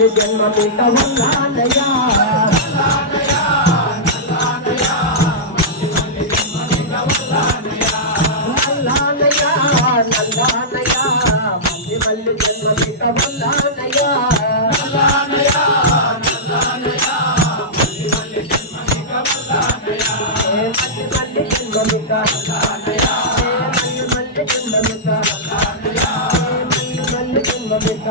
జన్మ పిత వల్లానయా నల్లానయా నల్లానయా మల్లి మల్లి జన్మ పిత వల్లానయా ఏ మల్లి జన్మ పిత ఏ మల్లి జన్మ పిత ఏ మల్లి జన్మ పిత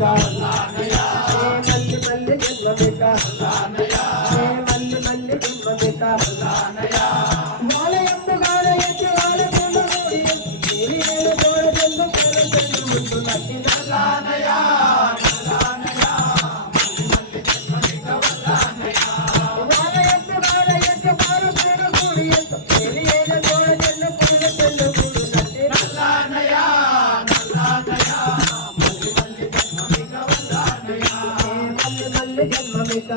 జన్మమిక మల్లి మల్లి జన్మమిక మల్లి మల్లి జన్మమిక వాలయమ్మ మల్లి మల్లి జన్మమిక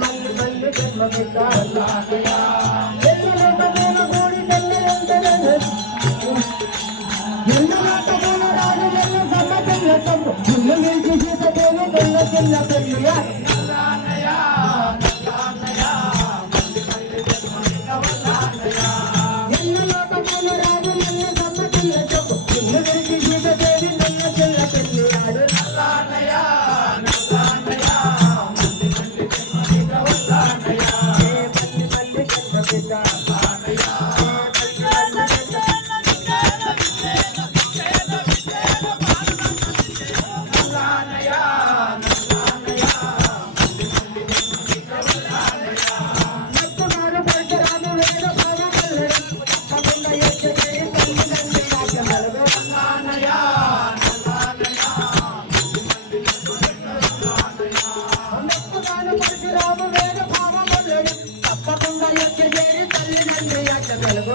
మల్లి మల్లి జన్మమిక ఎల్లలోట పూల గూడి తెల్లెంతలెంత ఎల్లలోట పూల రాజు ఎల్ల తల్లి తండ్రి వాక్యమలదు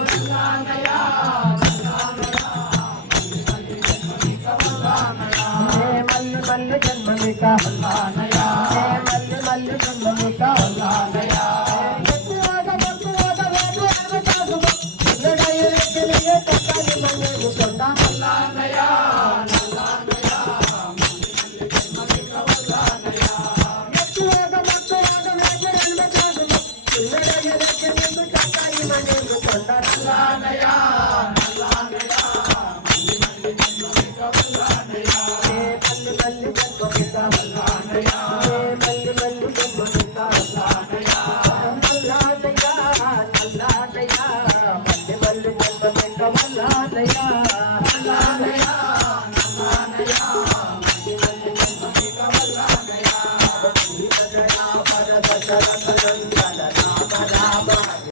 I'm